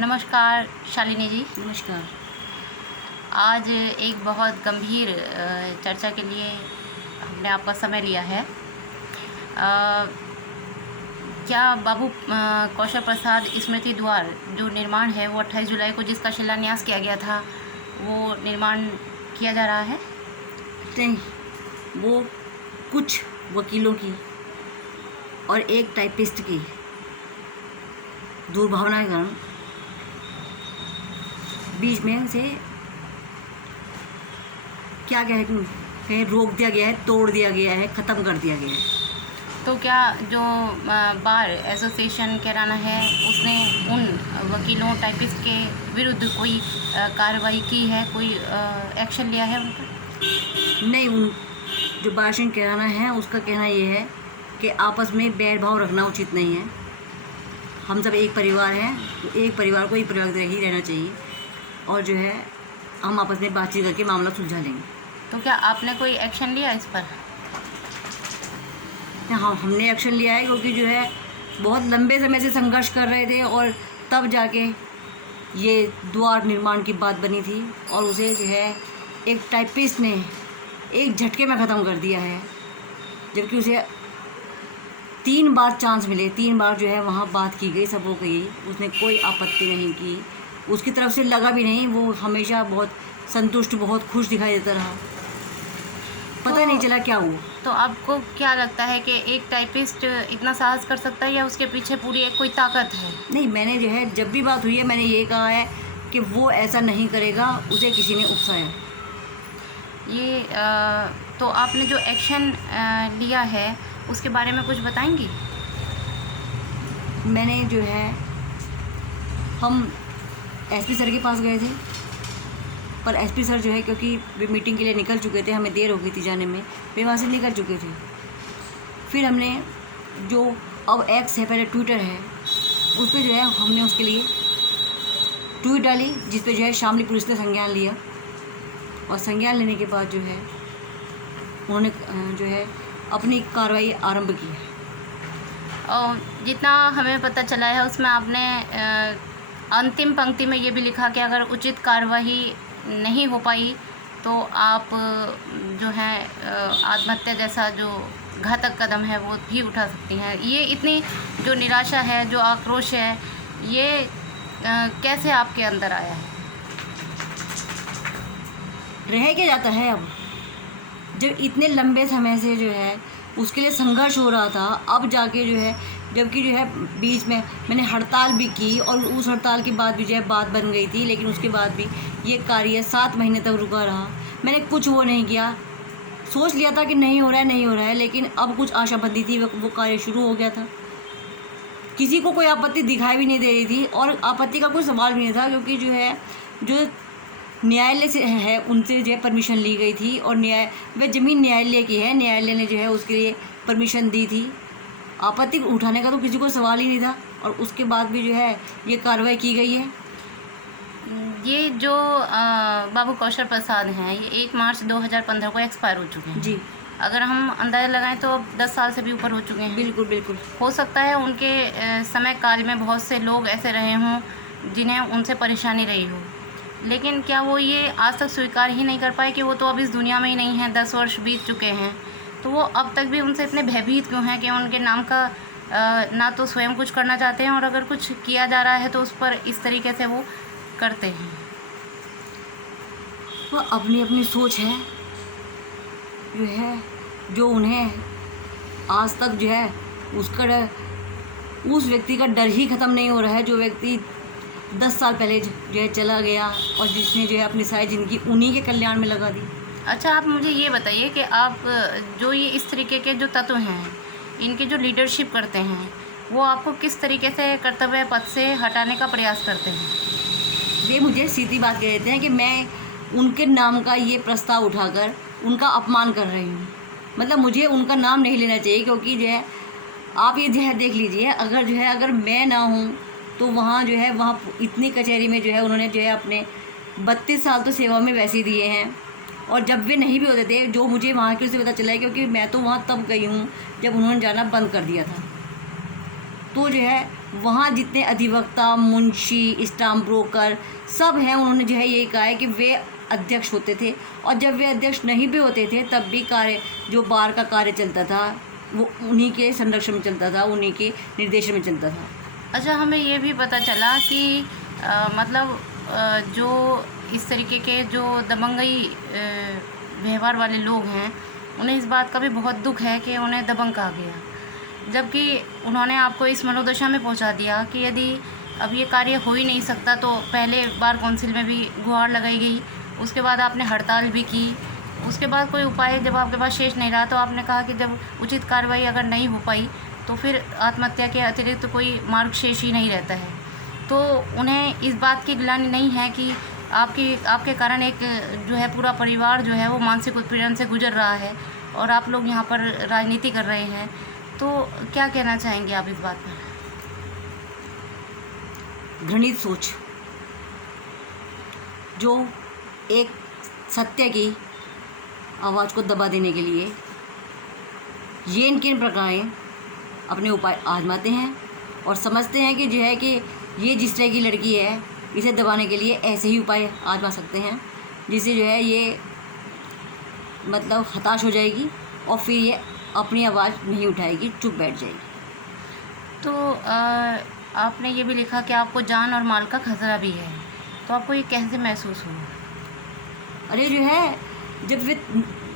नमस्कार शालिनी जी। नमस्कार। आज एक बहुत गंभीर चर्चा के लिए हमने आपका समय लिया है। क्या बाबू कौशल प्रसाद स्मृति द्वार जो निर्माण है वो 28 जुलाई को जिसका शिलान्यास किया गया था वो निर्माण किया जा रहा है? नहीं, वो कुछ वकीलों की और एक टाइपिस्ट की दुर्भावना के कारण बीच में से क्या कहे कहीं रोक दिया गया है, तोड़ दिया गया है, ख़त्म कर दिया गया है। तो क्या जो बार एसोसिएशन कैराना है उसने उन वकीलों टाइपिस्ट के विरुद्ध कोई कार्रवाई की है, कोई एक्शन लिया है उनका? नहीं, उन जो बाशिंग कैराना है उसका कहना ये है कि आपस में भेदभाव रखना उचित नहीं है। हम सब एक परिवार हैं, तो एक परिवार को एक परिवार की तरह ही रहना चाहिए और जो है हम आपस में बातचीत करके मामला सुलझा लेंगे। तो क्या आपने कोई एक्शन लिया इस पर? हाँ, हमने एक्शन लिया है क्योंकि जो है बहुत लंबे समय से संघर्ष कर रहे थे और तब जाके ये द्वार निर्माण की बात बनी थी और उसे जो है एक टाइपिस्ट ने एक झटके में ख़त्म कर दिया है, जबकि उसे 3 बार चांस मिले, 3 बार जो है वहाँ बात की गई, सब हो गई, उसने कोई आपत्ति नहीं की, उसकी तरफ से लगा भी नहीं, वो हमेशा बहुत संतुष्ट, बहुत खुश दिखाई देता रहा, पता नहीं चला क्या हुआ। तो आपको क्या लगता है कि एक टाइपिस्ट इतना साहस कर सकता है या उसके पीछे पूरी एक कोई ताकत है? नहीं, मैंने जो है जब भी बात हुई है मैंने ये कहा है कि वो ऐसा नहीं करेगा, उसे किसी ने उकसाया। ये तो आपने जो एक्शन लिया है उसके बारे में कुछ बताएंगी? मैंने जो है हम एसपी सर के पास गए थे, पर एसपी सर जो है क्योंकि वे मीटिंग के लिए निकल चुके थे, हमें देर हो गई थी जाने में, वे वहाँ से निकल चुके थे। फिर हमने जो अब एक्स है, पहले ट्विटर है, उस पर जो है हमने उसके लिए ट्वीट डाली जिस पे जो है शामली पुलिस ने संज्ञान लिया और संज्ञान लेने के बाद जो है उन्होंने जो है अपनी कार्रवाई आरंभ की है। और जितना हमें पता चला है उसमें आपने अंतिम पंक्ति में ये भी लिखा कि अगर उचित कार्रवाई नहीं हो पाई तो आप जो है आत्महत्या जैसा जो घातक कदम है वो भी उठा सकती हैं। ये इतनी जो निराशा है, जो आक्रोश है, ये कैसे आपके अंदर आया है? रह के जाता है अब, जब इतने लंबे समय से जो है उसके लिए संघर्ष हो रहा था, अब जाके जो है जबकि जो है बीच में मैंने हड़ताल भी की और उस हड़ताल के बाद भी जो है बात बन गई थी, लेकिन उसके बाद भी ये कार्य 7 महीने तक रुका रहा। मैंने कुछ वो नहीं किया, सोच लिया था कि नहीं हो रहा है, लेकिन अब कुछ आशाबंदी थी, वो कार्य शुरू हो गया था। किसी को कोई आपत्ति दिखाई भी नहीं दे रही थी और आपत्ति का कोई सवाल भी नहीं था, क्योंकि जो है जो न्यायालय से है उनसे जो है परमिशन ली गई थी और वह ज़मीन न्यायालय की है, न्यायालय ने जो है उसके लिए परमिशन दी थी। आपत्ति उठाने का तो किसी को सवाल ही नहीं था और उसके बाद भी जो है ये कार्रवाई की गई है। ये जो बाबू कौशल प्रसाद हैं ये 1 मार्च 2015 को एक्सपायर हो चुके हैं जी। अगर हम अंदाज़ा लगाएं तो अब 10 साल से भी ऊपर हो चुके हैं। बिल्कुल बिल्कुल। हो सकता है उनके समय काल में बहुत से लोग ऐसे रहे हों जिन्हें उनसे परेशानी रही हो, लेकिन क्या वो ये आज तक स्वीकार ही नहीं कर पाए कि वो तो अब इस दुनिया में ही नहीं हैं, 10 वर्ष बीत चुके हैं, तो वो अब तक भी उनसे इतने भयभीत क्यों हैं कि उनके नाम का ना तो स्वयं कुछ करना चाहते हैं और अगर कुछ किया जा रहा है तो उस पर इस तरीके से वो करते हैं? वो अपनी अपनी सोच है, जो है जो उन्हें आज तक जो है उसका उस व्यक्ति का डर ही ख़त्म नहीं हो रहा है, जो व्यक्ति 10 साल पहले जो है चला गया और जिसने जो है अपनी सारी ज़िंदगी उन्हीं के कल्याण में लगा दी। अच्छा, आप मुझे ये बताइए कि आप जो ये इस तरीके के जो तत्व हैं इनके जो लीडरशिप करते हैं वो आपको किस तरीके से कर्तव्य पद से हटाने का प्रयास करते हैं? वे मुझे सीधी बात कह देते हैं कि मैं उनके नाम का ये प्रस्ताव उठाकर उनका अपमान कर रही हूँ। मतलब मुझे उनका नाम नहीं लेना चाहिए, क्योंकि जो है आप ये जो है देख लीजिए, अगर मैं ना हूँ तो वहाँ जो है वहाँ इतनी कचहरी में जो है उन्होंने जो है अपने 32 साल तो सेवा में वैसे ही दिए हैं और जब वे नहीं भी होते थे, जो मुझे वहाँ की उससे पता चला है, क्योंकि मैं तो वहाँ तब गई हूँ जब उन्होंने जाना बंद कर दिया था। तो जो है वहाँ जितने अधिवक्ता, मुंशी, स्टाम्प ब्रोकर सब हैं, उन्होंने जो है ये कहा है कि वे अध्यक्ष होते थे, और जब वे अध्यक्ष नहीं भी होते थे तब भी कार्य, जो बार का कार्य चलता था, वो उन्हीं के संरक्षण में चलता था, उन्हीं के निर्देशन में चलता था। अच्छा, हमें ये भी पता चला कि मतलब जो इस तरीके के जो दबंगई व्यवहार वाले लोग हैं, उन्हें इस बात का भी बहुत दुख है कि उन्हें दबंग कहा गया, जबकि उन्होंने आपको इस मनोदशा में पहुंचा दिया कि यदि अब ये कार्य हो ही नहीं सकता तो पहले बार काउंसिल में भी गुहार लगाई गई, उसके बाद आपने हड़ताल भी की, उसके बाद कोई उपाय जब आपके पास शेष नहीं रहा तो आपने कहा कि जब उचित कार्रवाई अगर नहीं हो पाई तो फिर आत्महत्या के अतिरिक्त कोई मार्ग शेष ही नहीं रहता है। तो उन्हें इस बात की ग्लानि नहीं है कि आपके कारण एक जो है पूरा परिवार जो है वो मानसिक उत्पीड़न से गुजर रहा है और आप लोग यहाँ पर राजनीति कर रहे हैं। तो क्या कहना चाहेंगे आप इस बात पर? घृणित सोच, जो एक सत्य की आवाज़ को दबा देने के लिए ये किन प्रकार अपने उपाय आजमाते हैं और समझते हैं कि जो है कि ये जिस तरह की लड़की है इसे दबाने के लिए ऐसे ही उपाय आजमा सकते हैं, जिससे जो है ये मतलब हताश हो जाएगी और फिर ये अपनी आवाज़ नहीं उठाएगी, चुप बैठ जाएगी। तो आपने ये भी लिखा कि आपको जान और माल का खतरा भी है, तो आपको ये कैसे महसूस हुआ? अरे जो है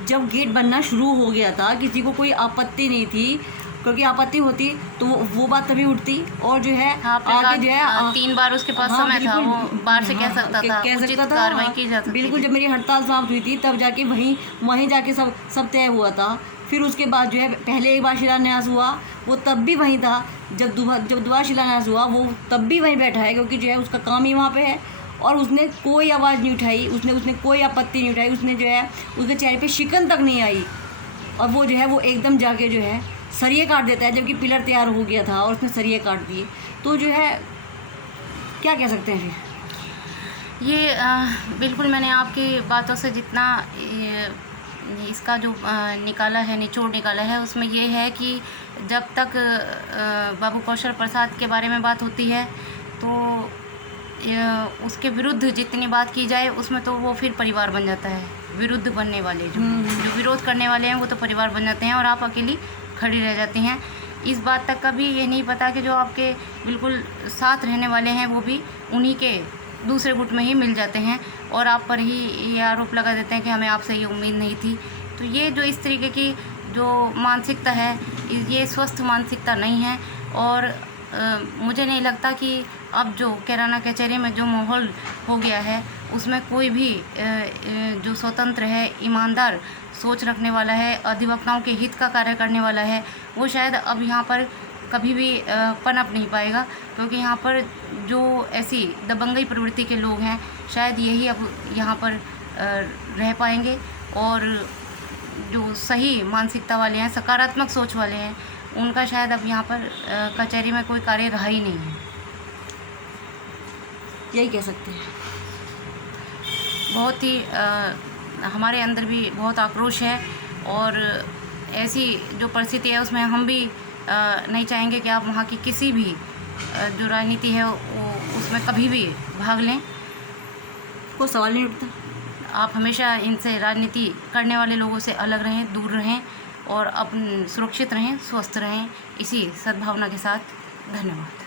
जब गेट बनना शुरू हो गया था, किसी को कोई आपत्ति नहीं थी, क्योंकि आपत्ति होती तो वो बात तभी उठती, और जो है आगे जो है 3 बार उसके पास समय था, वो बार से कह सकता था, उचित कार्रवाई की जा सकती थी। बिल्कुल, जब मेरी हड़ताल समाप्त हुई थी तब जाके वहीं जाके सब तय हुआ था। फिर उसके बाद जो है पहले एक बार शिलान्यास हुआ, वो तब भी वहीं था, जब दोबारा शिलान्यास हुआ वो तब भी वहीं बैठा है, क्योंकि जो है उसका काम ही वहाँ पे है, और उसने कोई आवाज़ नहीं उठाई, उसने कोई आपत्ति नहीं उठाई, उसने जो है उसके चेहरे पे शिकन तक नहीं आई, और वो जो है वो एकदम जाके जो है सरिये काट देता है, जबकि पिलर तैयार हो गया था और उसने सरिये काट दिए। तो जो है क्या कह सकते हैं ये बिल्कुल मैंने आपकी बातों से जितना इसका जो निकाला है, निचोड़ निकाला है, उसमें ये है कि जब तक बाबू कौशल प्रसाद के बारे में बात होती है तो उसके विरुद्ध जितनी बात की जाए उसमें तो वो फिर परिवार बन जाता है। विरुद्ध बनने वाले जो विरोध करने वाले हैं वो तो परिवार बन जाते हैं और आप अकेली खड़ी रह जाती हैं। इस बात तक का भी ये नहीं पता कि जो आपके बिल्कुल साथ रहने वाले हैं वो भी उन्हीं के दूसरे गुट में ही मिल जाते हैं और आप पर ही ये आरोप लगा देते हैं कि हमें आपसे ये उम्मीद नहीं थी। तो ये जो इस तरीके की जो मानसिकता है, ये स्वस्थ मानसिकता नहीं है, और मुझे नहीं लगता कि अब जो कैराना कचहरी में जो माहौल हो गया है उसमें कोई भी जो स्वतंत्र है, ईमानदार सोच रखने वाला है, अधिवक्ताओं के हित का कार्य करने वाला है, वो शायद अब यहाँ पर कभी भी पनप नहीं पाएगा, क्योंकि यहाँ पर जो ऐसी दबंगई प्रवृत्ति के लोग हैं शायद यही अब यहाँ पर रह पाएंगे, और जो सही मानसिकता वाले हैं, सकारात्मक सोच वाले हैं, उनका शायद अब यहाँ पर कचहरी में कोई कार्य रहा ही नहीं है। यही कह सकते हैं। बहुत ही हमारे अंदर भी बहुत आक्रोश है, और ऐसी जो परिस्थिति है उसमें हम भी नहीं चाहेंगे कि आप वहाँ की किसी भी जो राजनीति है उसमें कभी भी भाग लें। कोई सवाल नहीं उठता। आप हमेशा इनसे, राजनीति करने वाले लोगों से अलग रहें, दूर रहें, और सुरक्षित रहें, स्वस्थ रहें, इसी सद्भावना के साथ। धन्यवाद।